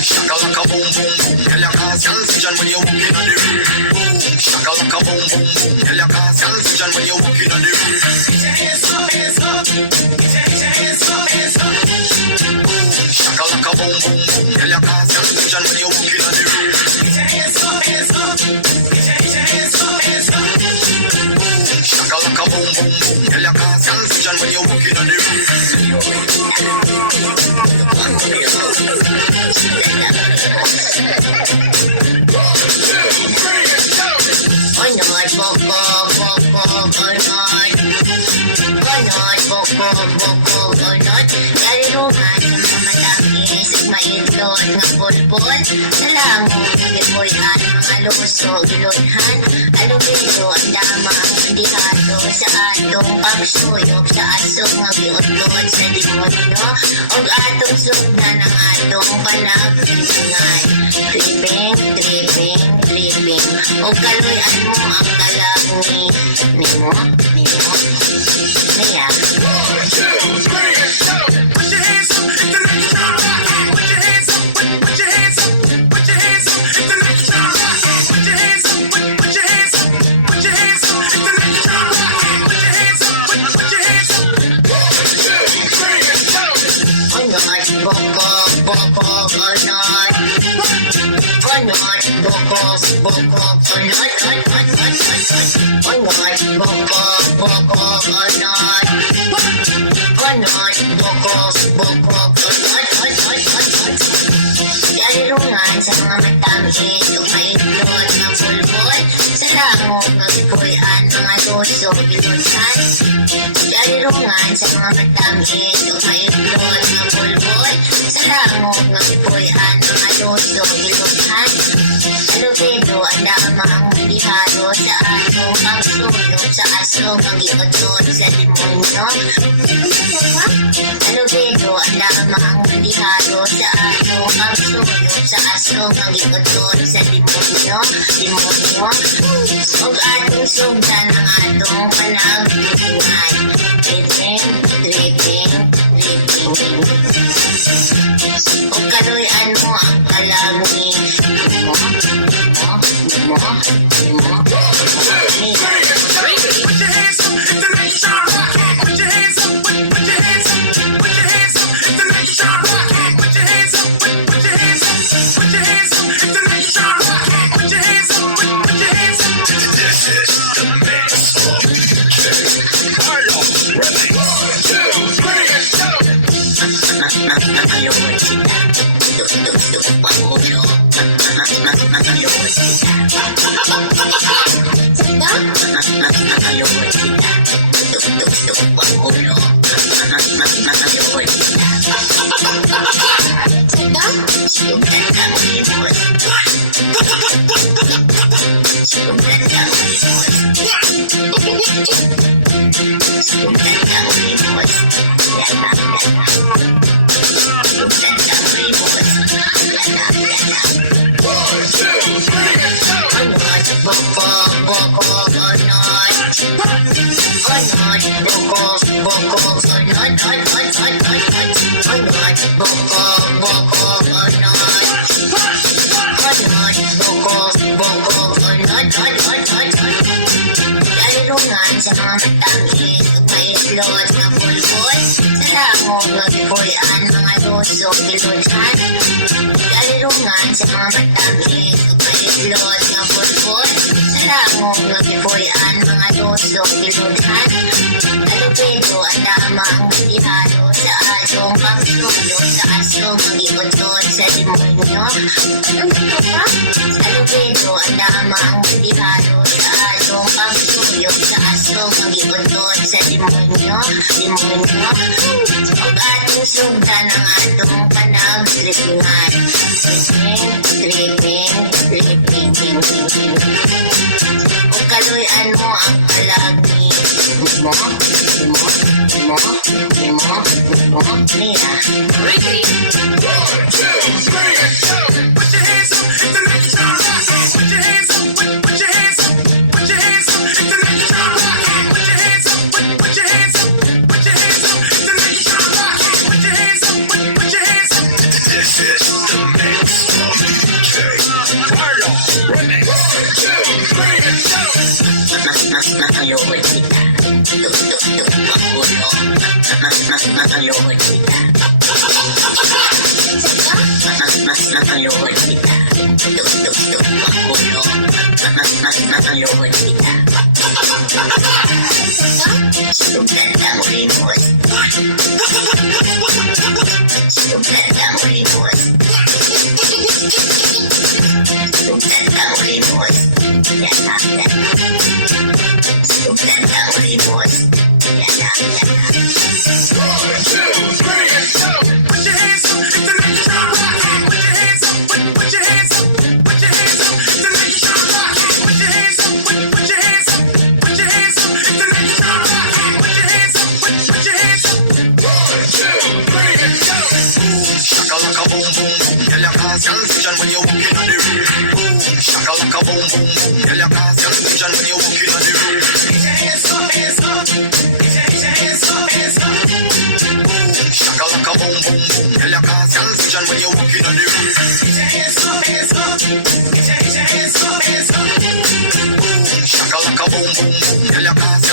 Shakalaka boom boom boom, girl you cause confusion when you walk in the room. Boom, shakalaka boom boom boom, girl you cause confusion when you walk in the room. Get your hands up, hands up. Get your hands up, hands up. Boom, shakalaka boom boom boom, girl you cause confusion when you walk in the room. Get your hands up, hands up. Get your hands up, hands up. Boom, shakalaka boom boom boom, girl you cause confusion when you walk in the room. Maidlon nga bulbol Nalango nagipoy at mga luso Gilunhan, alubilo ang dama ang dihado Sa atong pagsuyok Sa asong nga giutlod sa demonyo Og atong sugdan ang atong panaglibingan Tripping, tripping, tripping Og kaluyan mo ang kalag ni Nimo, Nimo Niya 1, 2, 3, put your hands up, hit the left side. Put your hands up, put your hands up, put your hands up, hit the left side. Put your hands up, put your hands up, put your hands up, hit the left side. Put your hands up, put your hands up. 1, 2, 3, Onot, bokok, bokok, onot Onot, bokok, bokok, onot Onot, bokok, bokok, onot Onot, bokok, bokok, onot Dalirungan sa mga matamis O maitlot ng bulbol Sa langog nagipuyan mga luso Gilunhan Dalirungan sa mga matamis O maitlot ng bulbol Sa langog nagipuyan mga luso Gilunhan Alubedo ang damang bihado Sa atong pangsulok Sa asong ang iutot sa demonyo Alubedo ang damang bihado Sa atong pangsulok Sa asong ang iutot sa demonyo Demonyo Og atong sugdan ang atong panaglibingan Tripping, tripping, tripping Og kaluyan mo ang kalag ni Nimo, Nimo, Nimo, Nimo put your hands up, hit the left side. Put your hands up, put your hands up, put your hands up, hit the left side. Put your hands up, put your hands up, put your hands up, hit the left side. Put your hands up, put your hands up. This is the mix of DJ Carlos Remix. 1, 2, 3, Nakalawad sila Duk-duk-duk pangulo Nakalawad sila Nakalawad sila Duk-duk-duk pangulo Nakalawad sila Sugdan ang limos Sugdan ang limos Sugdan ang limos Lala, lala Sugdan ang limos Lala, lala 1, 2, 3, Onot, bokok, bokok, onot Onot, bokok, bokok, onot Onot, bokok, bokok, onot Onot, bokok, bokok, onot Dalirungan sa mga matamis O maitlot na bulbol Sa langog nagipuyan mga luso Gilunhan Dalirungan sa mga matamis O maitlot na bulbol Sa langog nagipuyan mga luso Gilunhan Alubedo ang damang bihado Sa atong pangsulok Sa asong mag-iutot sa demonyo Alubedo ang damang bihado Sa atong pangsulok Sa asong mag-iutot sa demonyo Demonyo Og atong sugdan ang atong panaglibingan Tripping, tripping, tripping Og kaluyan mo ang kalag ni Nimo, Nimo, Nimo, Nimo, Nimo, Niya 1, 2, 3, put your hands up, hit the left side. Put your hands up, put your hands up, put your hands up, hit the left side. Put your hands up, It's the mix. DJ Carlo Remix. 1, 2, 3, go. Makaluhod kita. Tuk-tuk-tuk magulo. Makaluhod kita. Makaluhod kita. Tuk-tuk-tuk magulo. Makaluhod kita. Suganda mo limos. Suganda mo limos. Suganda mo limos. Yan. Suganda mo limos. Yan. 1, 2, 3, go. Put your hands up if the ladies tryna rock. Put your hands up, put your hands up, put your hands up if the ladies tryna rock. Put your hands up, put your hands up, put your hands up if the ladies tryna rock. Put your hands up, put your hands up. 1, 2, 3, go. Boom, shakalaka boom boom boom. Girl, you cause confusion when you walk in the room. Boom, shakalaka boom boom boom. Girl, you cause confusion when you walk in the room. Put your hands up, hands up. Put your hands up, hands up. Boom, shakalaka boom boom boom. Girl, you cause confusion when you walk in the room. Put your hands up, hands up. Put your hands up, hands up. Boom, shakalaka boom boom boom. Girl, you cause